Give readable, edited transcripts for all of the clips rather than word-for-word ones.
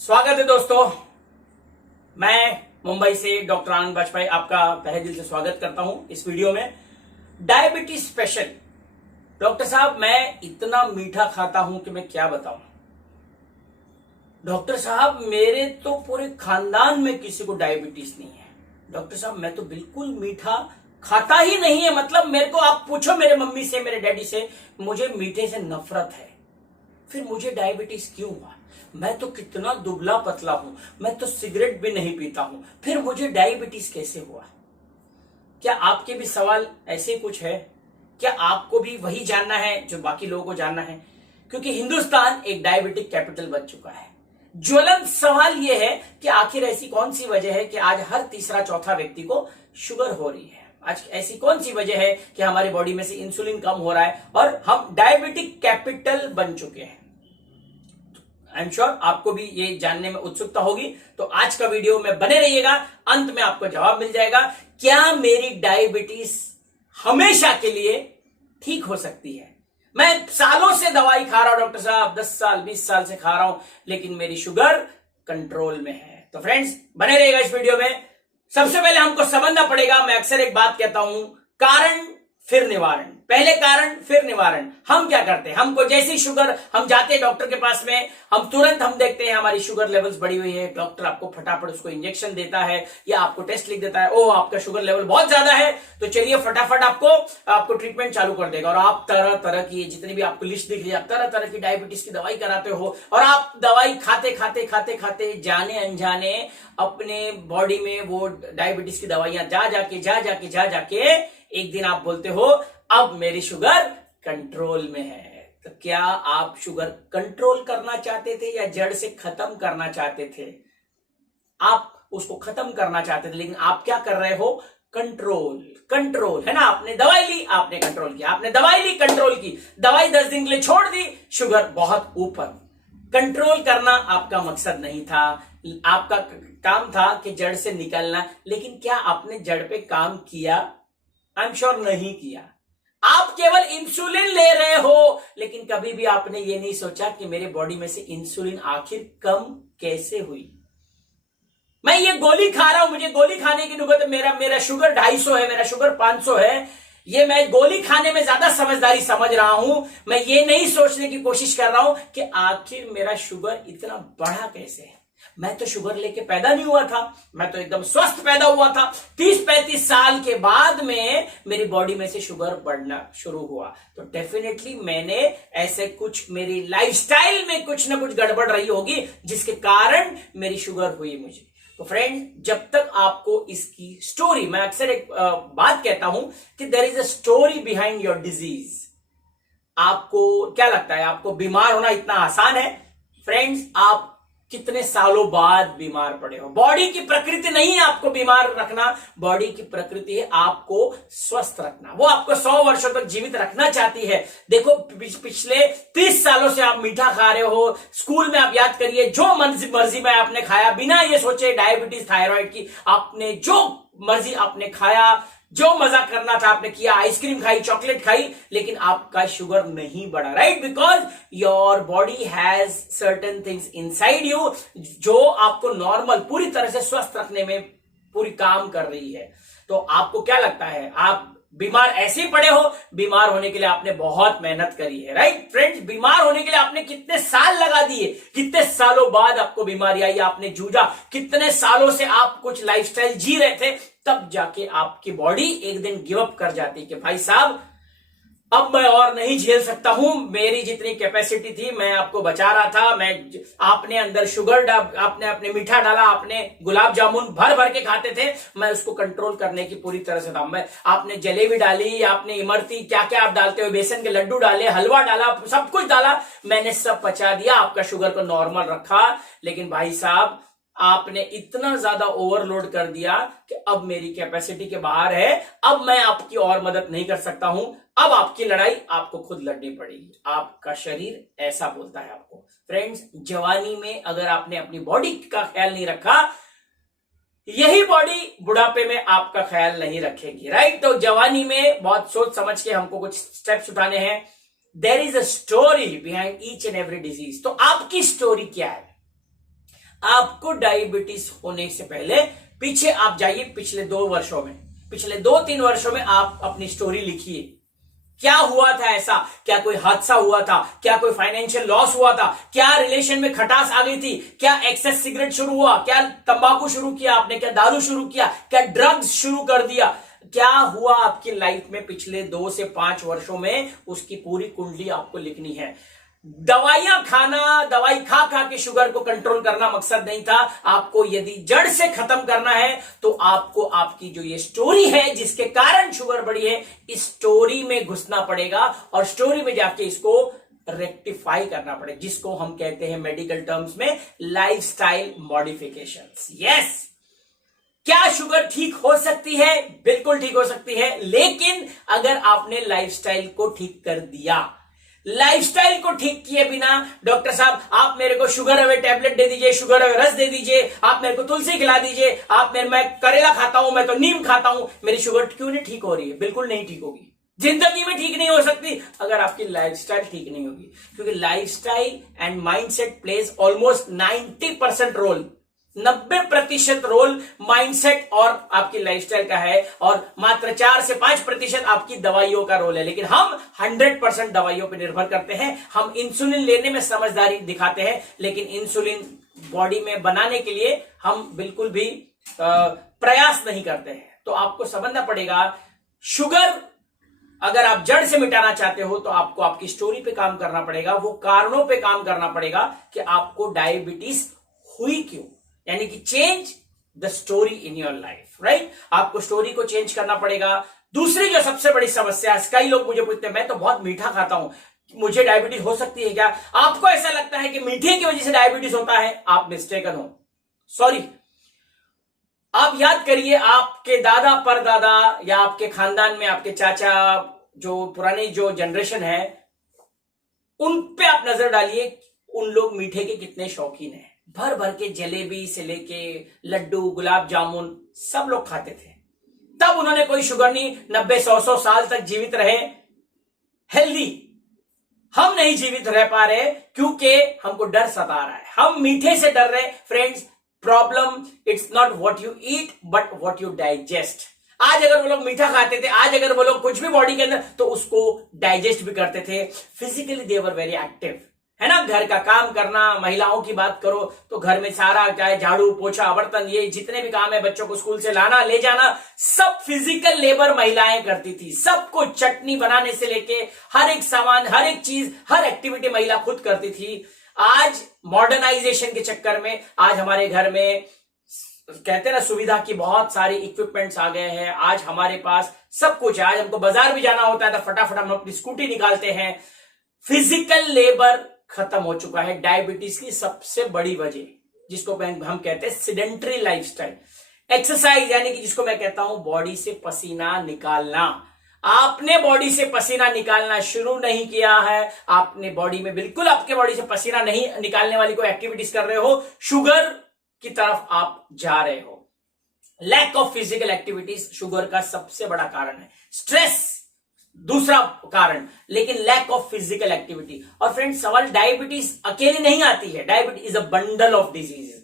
स्वागत है दोस्तों। मैं मुंबई से डॉक्टर आनंद बाजपेयी आपका तहे दिल से स्वागत करता हूं इस वीडियो में। Diabetes special. डॉक्टर साहब, मैं इतना मीठा खाता हूं कि मैं क्या बताऊं। डॉक्टर साहब, मेरे तो पूरे खानदान में किसी को डायबिटीज नहीं है। डॉक्टर साहब, मैं तो बिल्कुल मीठा खाता ही नहीं है। मतलब मेरे को आप पूछो मेरे मम्मी से, मेरे डैडी से, मुझे मीठे से नफरत है। फिर मुझे डायबिटीज क्यों हुआ? मैं तो कितना दुबला पतला हूं, मैं तो सिगरेट भी नहीं पीता हूं, फिर मुझे डायबिटीज कैसे हुआ? क्या आपके भी सवाल ऐसे कुछ है? क्या आपको भी वही जानना है जो बाकी लोगों को जानना है? क्योंकि हिंदुस्तान एक डायबिटिक कैपिटल बन चुका है। ज्वलंत सवाल यह है कि आखिर ऐसी कौन सी वजह है कि आज हर तीसरा चौथा व्यक्ति को शुगर हो रही है? आज ऐसी कौन सी वजह है कि हमारी बॉडी में से इंसुलिन कम हो रहा है और हम डायबिटिक कैपिटल बन चुके हैं? आई एम श्योर आपको भी ये जानने में उत्सुकता होगी, तो आज का वीडियो में बने रहिएगा। अंत में आपको जवाब मिल जाएगा। क्या मेरी डायबिटीज हमेशा के लिए ठीक हो सकती है? मैं सालों से दवाई खा रहा हूं डॉक्टर साहब, 10 साल 20 साल से खा रहा हूं, लेकिन मेरी शुगर कंट्रोल में है। तो फ्रेंड्स, बने रहिएगा इस वीडियो में। सबसे पहले हमको समझना पड़ेगा, मैं अक्सर एक बात कहता हूं, कारण फिर निवारण। पहले कारण फिर निवारण। हम क्या करते हैं? हमको जैसी शुगर, हम जाते हैं डॉक्टर के पास में, हम तुरंत हम देखते हैं हमारी शुगर लेवल्स बढ़ी हुई है। डॉक्टर आपको फटाफट उसको इंजेक्शन देता है या आपको टेस्ट लिख देता है, ओ आपका शुगर लेवल बहुत ज्यादा है, तो चलिए फटाफट आपको ट्रीटमेंट चालू कर देगा। और आप तरह तरह की, जितनी भी आपको लिस्ट दिख रही है, आप तरह तरह की डायबिटीज की दवाई कराते हो, और आप दवाई खाते खाते खाते खाते जाने अनजाने अपने बॉडी में वो डायबिटीज की दवाइयां जा जाके एक दिन आप बोलते हो अब मेरी शुगर कंट्रोल में है। तो क्या आप शुगर कंट्रोल करना चाहते थे या जड़ से खत्म करना चाहते थे? आप उसको खत्म करना चाहते थे, लेकिन आप क्या कर रहे हो? कंट्रोल है ना। आपने दवाई ली, आपने कंट्रोल किया, आपने दवाई ली, कंट्रोल की, दवाई 10 दिन के लिए छोड़ दी, शुगर बहुत ऊपर। कंट्रोल करना आपका मकसद नहीं था, आपका काम था कि जड़ से निकलना। लेकिन क्या आपने जड़ पे काम किया? आई एम श्योर नहीं किया। आप केवल इंसुलिन ले रहे हो, लेकिन कभी भी आपने ये नहीं सोचा कि मेरे बॉडी में से इंसुलिन आखिर कम कैसे हुई। मैं ये गोली खा रहा हूं, मुझे गोली खाने की नौबत है। मेरा शुगर 250 है, मेरा शुगर 500 है। ये मैं गोली खाने में ज्यादा समझदारी समझ रहा हूं। मैं ये नहीं सोचने की कोशिश कर रहा हूं कि आखिर मेरा शुगर इतना बढ़ा कैसे है। मैं तो शुगर लेके पैदा नहीं हुआ था, मैं तो एकदम स्वस्थ पैदा हुआ था। 30-35 साल के बाद में मेरी बॉडी में से शुगर बढ़ना शुरू हुआ। तो डेफिनेटली मैंने ऐसे कुछ, मेरी लाइफस्टाइल में कुछ ना कुछ गड़बड़ रही होगी जिसके कारण मेरी शुगर हुई मुझे। तो फ्रेंड, जब तक आपको इसकी स्टोरी, मैं अक्सर एक बात कहता हूं कि there is a story behind your disease. आपको क्या लगता है आपको बीमार होना इतना आसान है? फ्रेंड्स, आप कितने सालों बाद बीमार पड़े हो। बॉडी की प्रकृति नहीं है आपको बीमार रखना, बॉडी की प्रकृति है आपको स्वस्थ रखना। वो आपको 100 वर्षों तक जीवित रखना चाहती है। देखो, पिछले 30 सालों से आप मीठा खा रहे हो। स्कूल में आप याद करिए, जो मर्जी में आपने खाया, बिना ये सोचे डायबिटीज थायराइड की, आपने जो मर्जी आपने खाया, जो मजा करना था आपने किया, आइसक्रीम खाई, चॉकलेट खाई, लेकिन आपका शुगर नहीं बढ़ा। Right? Because your body has certain things inside you जो आपको नॉर्मल, पूरी तरह से स्वस्थ रखने में पूरी काम कर रही है। तो आपको क्या लगता है आप बीमार ऐसे ही पड़े हो? बीमार होने के लिए आपने बहुत मेहनत करी है। Right friends? बीमार होने के लिए आपने कितने साल लगा दिए, कितने सालों बाद आपको बीमारी आई, आपने जूझा, कितने सालों से आप कुछ लाइफस्टाइल जी रहे थे, तब जाके आपकी बॉडी एक दिन गिव अप कर जाती कि भाई साहब अब मैं और नहीं झेल सकता हूं। मेरी जितनी कैपेसिटी थी मैं आपको बचा रहा था, आपने अंदर शुगर आपने अपने मीठा डाला, आपने गुलाब जामुन भर भर के खाते थे, मैं उसको कंट्रोल करने की पूरी तरह से था। आपने जलेबी डाली, आपने इमरती, क्या क्या आप डालते हो, बेसन के लड्डू डाले, हलवा डाला, सब कुछ डाला, मैंने सब पचा दिया, आपका शुगर को नॉर्मल रखा। लेकिन भाई साहब, आपने इतना ज्यादा ओवरलोड कर दिया कि अब मेरी कैपेसिटी के बाहर है, अब मैं आपकी और मदद नहीं कर सकता हूं, अब आपकी लड़ाई आपको खुद लड़नी पड़ेगी। आपका शरीर ऐसा बोलता है आपको। फ्रेंड्स, जवानी में अगर आपने अपनी बॉडी का ख्याल नहीं रखा, यही बॉडी बुढ़ापे में आपका ख्याल नहीं रखेगी। राइट? तो जवानी में बहुत सोच समझ के हमको कुछ स्टेप्स उठाने हैं। There is a story behind each and every disease. तो आपकी स्टोरी क्या है? आपको डायबिटीज होने से पहले पीछे आप जाइए, पिछले 2 वर्षों में, पिछले 2-3 वर्षों में आप अपनी स्टोरी लिखिए। क्या हुआ था ऐसा? क्या कोई हादसा हुआ था? क्या कोई फाइनेंशियल लॉस हुआ था? क्या रिलेशन में खटास आ गई थी? क्या एक्सेस सिगरेट शुरू हुआ? क्या तंबाकू शुरू किया आपने? क्या दारू शुरू किया? क्या ड्रग्स शुरू कर दिया? क्या हुआ आपकी लाइफ में पिछले 2 से 5 वर्षों में? उसकी पूरी कुंडली आपको लिखनी है। दवाइयां खाना, दवाई खा खा के शुगर को कंट्रोल करना मकसद नहीं था। आपको यदि जड़ से खत्म करना है तो आपको आपकी जो ये स्टोरी है जिसके कारण शुगर बढ़ी है, इस स्टोरी में घुसना पड़ेगा और स्टोरी में जाके इसको रेक्टिफाई करना पड़ेगा, जिसको हम कहते हैं मेडिकल टर्म्स में लाइफस्टाइल मॉडिफिकेशंस। यस, क्या शुगर ठीक हो सकती है? बिल्कुल ठीक हो सकती है, लेकिन अगर आपने लाइफस्टाइल को ठीक कर दिया। लाइफस्टाइल को ठीक किए बिना डॉक्टर साहब आप मेरे को शुगर अवे टैबलेट दे दीजिए, शुगर अवे रस दे दीजिए, आप मेरे को तुलसी खिला दीजिए, मैं करेला खाता हूं, मैं तो नीम खाता हूं, मेरी शुगर क्यों नहीं ठीक हो रही है? बिल्कुल नहीं ठीक होगी, जिंदगी में ठीक नहीं हो सकती अगर आपकी लाइफस्टाइल ठीक नहीं होगी। क्योंकि lifestyle and mindset plays almost 90% role, 90% role mindset और आपकी लाइफस्टाइल का है, और मात्र 4 से 5% आपकी दवाइयों का रोल है। लेकिन हम 100% दवाइयों पर निर्भर करते हैं। हम इंसुलिन लेने में समझदारी दिखाते हैं, लेकिन इंसुलिन बॉडी में बनाने के लिए हम बिल्कुल भी प्रयास नहीं करते हैं। तो आपको समझना पड़ेगा, शुगर अगर आप जड़ से मिटाना चाहते हो तो आपको आपकी स्टोरी पे काम करना पड़ेगा, वो कारणों पे काम करना पड़ेगा कि आपको डायबिटीज हुई क्यों, यानी कि change the story in your life, right? आपको स्टोरी को चेंज करना पड़ेगा। दूसरी जो सबसे बड़ी समस्या है, कई लोग मुझे पूछते हैं मैं तो बहुत मीठा खाता हूं, मुझे डायबिटीज हो सकती है क्या? आपको ऐसा लगता है कि मीठे की वजह से डायबिटीज होता है, आप मिस्टेकन हो, सॉरी। आप याद करिए, आपके दादा परदादा या आपके खानदान में आपके चाचा, जो पुरानी जो जनरेशन है, उन पे आप नजर डालिए, उन लोग मीठे के कितने शौकीन हैं। भर भर के जलेबी से लेके लड्डू, गुलाब जामुन सब लोग खाते थे। तब उन्होंने कोई शुगर नहीं, 90-100 साल तक जीवित रहे, हेल्दी। हम नहीं जीवित रह पा रहे क्योंकि हमको डर सता रहा है, हम मीठे से डर रहे। Friends, problem it's not what you eat but what you digest. आज अगर वो लोग मीठा खाते थे, आज अगर वो लोग कुछ भी बॉडी के अंदर, तो उसको डाइजेस्ट भी करते थे। Physically they were very active, है ना? घर का काम करना, महिलाओं की बात करो तो घर में सारा चाहे झाड़ू पोछा बर्तन, ये जितने भी काम है, बच्चों को स्कूल से लाना ले जाना, सब फिजिकल लेबर महिलाएं करती थी। सब कुछ, चटनी बनाने से लेके हर एक सामान, हर एक चीज, हर एक्टिविटी महिला खुद करती थी। आज मॉडर्नाइजेशन के चक्कर में आज हमारे घर में कहते हैं ना, सुविधा की बहुत सारी इक्विपमेंट्स आ गए हैं। आज हमारे पास सब कुछ है। आज हमको बाजार भी जाना होता है तो फटाफट हम अपनी स्कूटी निकालते हैं। फिजिकल लेबर खत्म हो चुका है। डायबिटीज की सबसे बड़ी वजह, जिसको हम कहते हैं सिडेंटरी लाइफस्टाइल, एक्सरसाइज, यानी कि जिसको मैं कहता हूं बॉडी से पसीना निकालना। आपने बॉडी से पसीना निकालना शुरू नहीं किया है, आपने बॉडी में बिल्कुल आपके बॉडी से पसीना नहीं निकालने वाली कोई एक्टिविटीज कर रहे हो, शुगर की तरफ आप जा रहे हो। Lack of physical activities sugar का सबसे बड़ा कारण है। स्ट्रेस दूसरा कारण, लेकिन लैक ऑफ फिजिकल एक्टिविटी। और फ्रेंड्स, सवाल डायबिटीज अकेले नहीं आती है, diabetes is a bundle of diseases.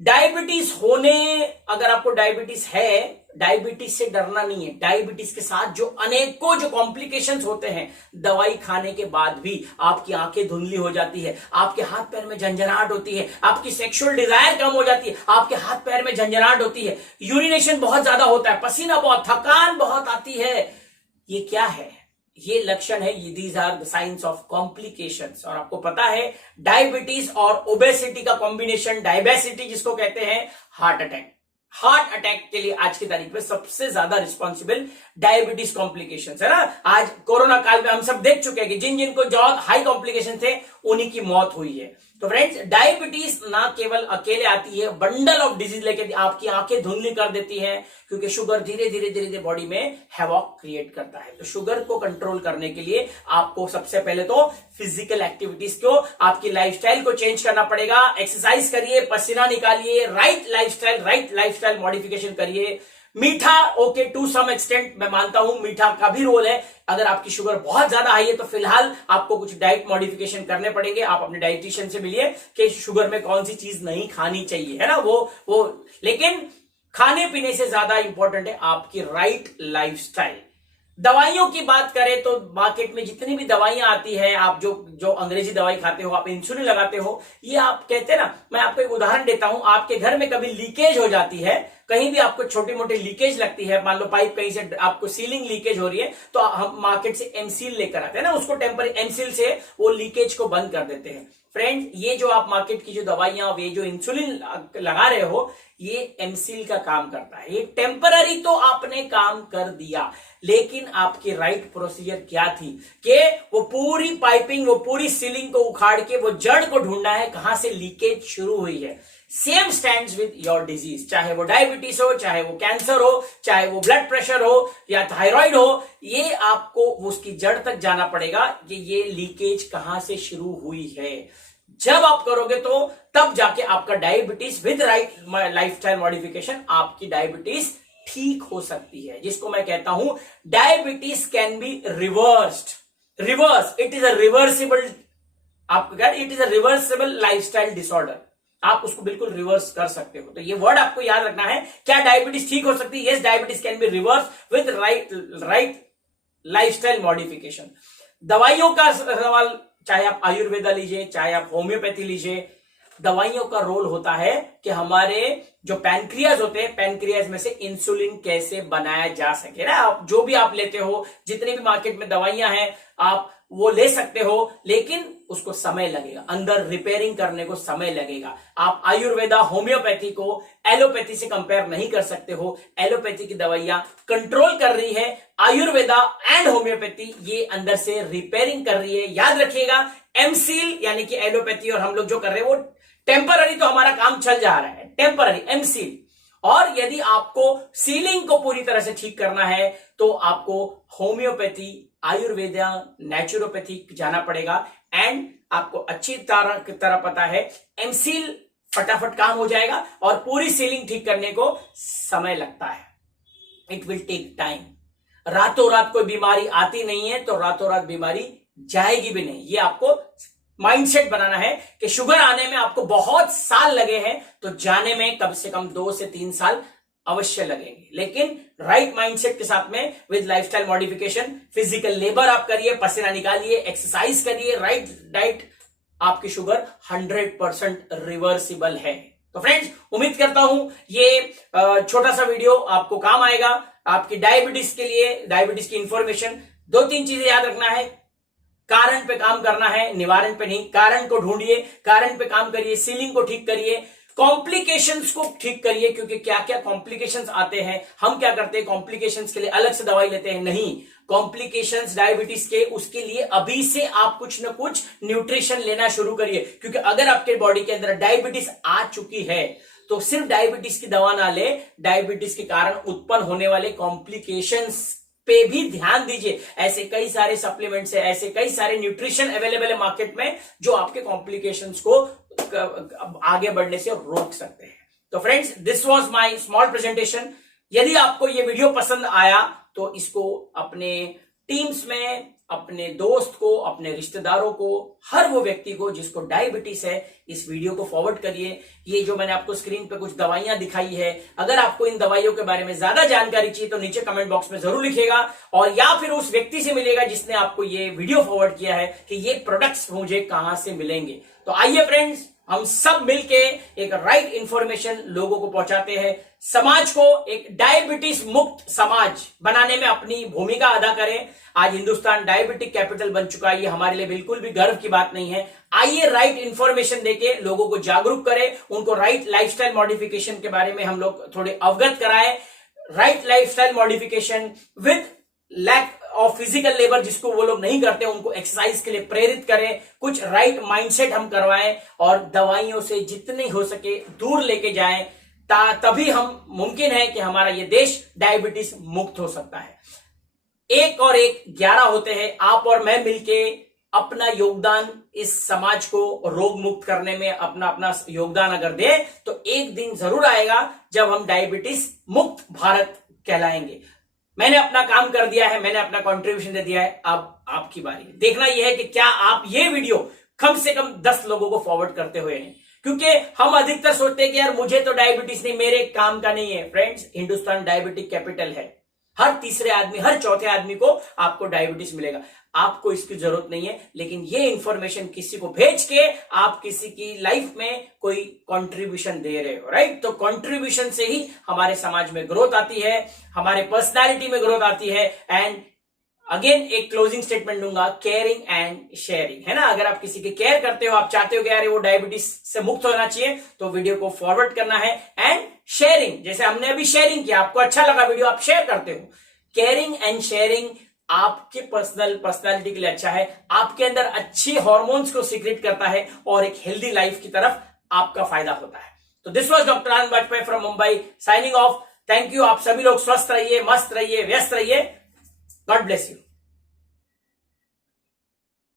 Diabetes होने, अगर आपको डायबिटीज है, डायबिटीज से डरना नहीं है। डायबिटीज के साथ जो अनेकों जो कॉम्प्लिकेशंस होते हैं, दवाई खाने के बाद भी आपकी आंखें धुंधली हो जाती है, आपके हाथ पैर में झंझनाहट होती है, आपकी सेक्सुअल डिजायर कम हो जाती है, आपके हाथ पैर में झंझनाहट होती है, यूरिनेशन बहुत ज्यादा होता है, पसीना बहुत, थकान बहुत आती है। ये क्या है? ये लक्षण है, these are the science of complications. और आपको पता है, डायबिटीज और ओबेसिटी का कॉम्बिनेशन, डायबेसिटी जिसको कहते हैं, हार्ट अटैक। हार्ट अटैक के लिए आज की तारीख में सबसे ज्यादा रिस्पॉन्सिबल डायबिटीज कॉम्प्लिकेशंस है ना। आज कोरोना काल में हम सब देख चुके हैं कि जिन जिनको जो हाई कॉम्प्लिकेशन थे, उन्हीं की मौत हुई है। तो फ्रेंड्स, डायबिटीज ना केवल अकेले आती है, बंडल ऑफ डिजीज लेके आपकी आंखें धुंधली कर देती है, क्योंकि शुगर धीरे धीरे बॉडी में हैवॉक क्रिएट करता है। तो शुगर को कंट्रोल करने के लिए आपको सबसे पहले तो फिजिकल एक्टिविटीज को, आपकी लाइफस्टाइल को चेंज करना पड़ेगा। एक्सरसाइज करिए, पसीना निकालिए, राइट लाइफस्टाइल मॉडिफिकेशन करिए, मीठा ओके टू सम एक्सटेंट मैं मानता हूं, मीठा का भी रोल है। अगर आपकी शुगर बहुत ज्यादा हाई है तो फिलहाल आपको कुछ डाइट मॉडिफिकेशन करने पड़ेंगे। आप अपने डाइटिशियन से मिलिए कि शुगर में कौन सी चीज नहीं खानी चाहिए, है ना। वो लेकिन खाने पीने से ज्यादा इंपॉर्टेंट है आपकी राइट लाइफस्टाइल। दवाइयों की बात करें तो मार्केट में जितनी भी दवाइयां आती हैं, आप जो अंग्रेजी दवाई खाते हो, आप इंसुलिन लगाते हो, ये आप कहते हैं ना, मैं आपको एक उदाहरण देता हूं। आपके घर में कभी लीकेज हो जाती है, कहीं भी आपको छोटी मोटी लीकेज लगती है, मान लो पाइप कहीं से आपको सीलिंग लीकेज हो रही है, तो हम मार्केट से एमसील लेकर आते हैं ना, उसको टेम्पररी एमसील से वो लीकेज को बंद कर देते हैं। फ्रेंड्स, ये जो आप मार्केट की जो दवाइयां, ये जो इंसुलिन लगा रहे हो, ये एमसील का काम करता है। ये टेम्पररी तो आपने काम कर दिया, लेकिन आपकी राइट प्रोसीजर क्या थी कि वो पूरी पाइपिंग, वो पूरी सीलिंग को उखाड़ के वो जड़ को ढूंढना है कहां से लीकेज शुरू हुई है। Same stands with your disease, चाहे वो डायबिटीज हो, चाहे वो कैंसर हो, चाहे वो ब्लड प्रेशर हो या थायराइड हो, ये आपको उसकी जड़ तक जाना पड़ेगा कि ये लीकेज कहां से शुरू हुई है। जब आप करोगे तो तब जाके आपका diabetes with right lifestyle modification, आपकी डायबिटीज ठीक हो सकती है, जिसको मैं कहता हूं diabetes can be reverse, it is a reversible, आपको क्या, it is a reversible lifestyle disorder. आप उसको बिल्कुल रिवर्स कर सकते हो। तो ये वर्ड आपको याद रखना है। क्या डायबिटीज ठीक हो सकती है? Yes, diabetes can be reverse with right lifestyle modification. दवाइयों का सवाल, चाहे आप आयुर्वेदा लीजिए, चाहे आप होम्योपैथी लीजिए, दवाइयों का रोल होता है कि हमारे जो पैनक्रियाज होते हैं, पैनक्रियाज में से इंसुलिन कैसे बनाया जा सके ना। आप जो भी आप लेते हो, जितने भी मार्केट में दवाइयां हैं, आप वो ले सकते हो, लेकिन उसको समय लगेगा, अंदर रिपेयरिंग करने को समय लगेगा। आप आयुर्वेदा, होम्योपैथी को एलोपैथी से कंपेयर नहीं कर सकते हो। एलोपैथी की दवाइयां कंट्रोल कर रही है, आयुर्वेदा एंड होम्योपैथी ये अंदर से रिपेयरिंग कर रही है। याद रखिएगा, एमसील यानी कि एलोपैथी और हम लोग जो कर रहे हैं वो टेम्पररी, तो हमारा काम चल जा रहा है, टेम्पररी एमसील। और यदि आपको सीलिंग को पूरी तरह से ठीक करना है तो आपको होम्योपैथी, आयुर्वेदा, नेचुरोपैथी जाना पड़ेगा। एंड आपको अच्छी तरह पता है, एमसील फटाफट काम हो जाएगा और पूरी सीलिंग ठीक करने को समय लगता है। It will take time. रातों रात कोई बीमारी आती नहीं है तो रातों रात बीमारी जाएगी भी नहीं। ये आपको माइंडसेट बनाना है कि शुगर आने में आपको बहुत साल लगे हैं तो जाने में कम से कम 2 से 3 साल अवश्य लगेंगे। लेकिन राइट माइंडसेट के साथ में with lifestyle modification, physical labour आप करिए, पसीना निकालिए, एक्सरसाइज करिए, राइट डाइट, आपकी शुगर 100% रिवर्सिबल है। तो फ्रेंड्स, उम्मीद करता हूं ये छोटा सा वीडियो आपको काम आएगा। आपकी डायबिटीज के लिए, डायबिटीज की इंफॉर्मेशन, 2-3 चीजें याद रखना है। कारण पे काम करना है, निवारण पे नहीं। कारण को ढूंढिए, कारण पे काम करिए, सीलिंग को ठीक करिए, कॉम्प्लिकेशंस को ठीक करिए, क्योंकि क्या क्या कॉम्प्लिकेशंस आते हैं। हम क्या करते हैं, कॉम्प्लिकेशंस के लिए अलग से दवाई लेते हैं, नहीं। कॉम्प्लिकेशंस डायबिटीज के, उसके लिए अभी से आप कुछ ना कुछ न्यूट्रिशन लेना शुरू करिए, क्योंकि अगर आपके बॉडी के अंदर डायबिटीज आ चुकी है तो सिर्फ डायबिटीज की दवा ना ले, डायबिटीज के कारण उत्पन्न होने वाले कॉम्प्लिकेशंस पे भी ध्यान दीजिए। ऐसे कई सारे सप्लीमेंट्स है, ऐसे कई सारे न्यूट्रिशन अवेलेबल है मार्केट में जो आपके कॉम्प्लिकेशंस को आगे बढ़ने से रोक सकते हैं। तो friends, this was my small presentation. यदि आपको ये वीडियो पसंद आया तो इसको अपने टीम्स में, अपने दोस्त को, अपने रिश्तेदारों को, हर वो व्यक्ति को जिसको डायबिटीज है, इस वीडियो को फॉरवर्ड करिए। ये जो मैंने आपको स्क्रीन पे कुछ दवाइयां दिखाई है, अगर आपको इन दवाइयों के बारे में ज्यादा जानकारी चाहिए तो नीचे कमेंट बॉक्स में जरूर लिखिएगा, और या फिर उस व्यक्ति से मिलेगा जिसने आपको ये वीडियो फॉरवर्ड किया है कि ये प्रोडक्ट्स मुझे कहां से मिलेंगे। तो आइए फ्रेंड्स, हम सब मिलके एक राइट इंफॉर्मेशन लोगों को पहुंचाते हैं, समाज को एक डायबिटीज मुक्त समाज बनाने में अपनी भूमिका अदा करें। आज हिंदुस्तान डायबिटिक कैपिटल बन चुका है, ये हमारे लिए बिल्कुल भी गर्व की बात नहीं है। आइए राइट इंफॉर्मेशन देके लोगों को जागरूक करें, उनको राइट लाइफस्टाइल मॉडिफिकेशन के बारे में हम लोग थोड़े अवगत कराएं। Right lifestyle modification with lack of physical labour, जिसको वो लोग नहीं करते, उनको एक्सरसाइज के लिए प्रेरित करें। कुछ राइट माइंडसेट हम करवाएं और दवाइयों से जितने हो सके दूर लेके जाएं, तभी हम मुमकिन है कि हमारा ये देश डायबिटीज मुक्त हो सकता है। 1 और 1 11 होते हैं। आप और मैं मिलके अपना योगदान इस समाज को रोग मुक्त करने में अपना योगदान अगर दे तो एक दिन जरूर आएगा जब हम डायबिटीज मुक्त भारत कहलाएंगे। मैंने अपना काम कर दिया है, मैंने अपना कंट्रीब्यूशन दे दिया है, अब आपकी बारी है। देखना यह है कि क्या आप ये वीडियो कम से कम 10 लोगों को फॉरवर्ड करते हुए हैं, क्योंकि हम अधिकतर सोचते हैं कि यार मुझे तो डायबिटीज नहीं, मेरे काम का नहीं है। फ्रेंड्स, हिंदुस्तान डायबिटिक कैपिटल है। हर तीसरे आदमी, हर चौथे आदमी को आपको डायबिटीज मिलेगा। आपको इसकी जरूरत नहीं है, लेकिन ये इंफॉर्मेशन किसी को भेज के आप किसी की लाइफ में कोई कंट्रीब्यूशन दे रहे हो, राइट? तो कंट्रीब्यूशन से ही हमारे समाज में ग्रोथ आती है, हमारे पर्सनालिटी में ग्रोथ आती है। एंड अगेन एक क्लोजिंग स्टेटमेंट दूंगा, केयरिंग एंड शेयरिंग, है ना? अगर आप किसी की केयर करते हो, आप चाहते हो कि यार वो डायबिटीज से मुक्त होना चाहिए, तो वीडियो को फॉरवर्ड करना है। एंड शेयरिंग, जैसे हमने अभी शेयरिंग किया, आपको अच्छा लगा वीडियो, आप शेयर करते हो। केयरिंग एंड शेयरिंग आपके पर्सनालिटी के लिए अच्छा है, आपके अंदर अच्छी हॉर्मोन्स को सीक्रेट करता है और एक हेल्दी लाइफ की तरफ आपका फायदा होता है। तो this was doctor Anand Vajpayee from Mumbai, signing off. Thank you. आप सभी लोग स्वस्थ रहिए, मस्त रहिए, व्यस्त रहिए। God bless you.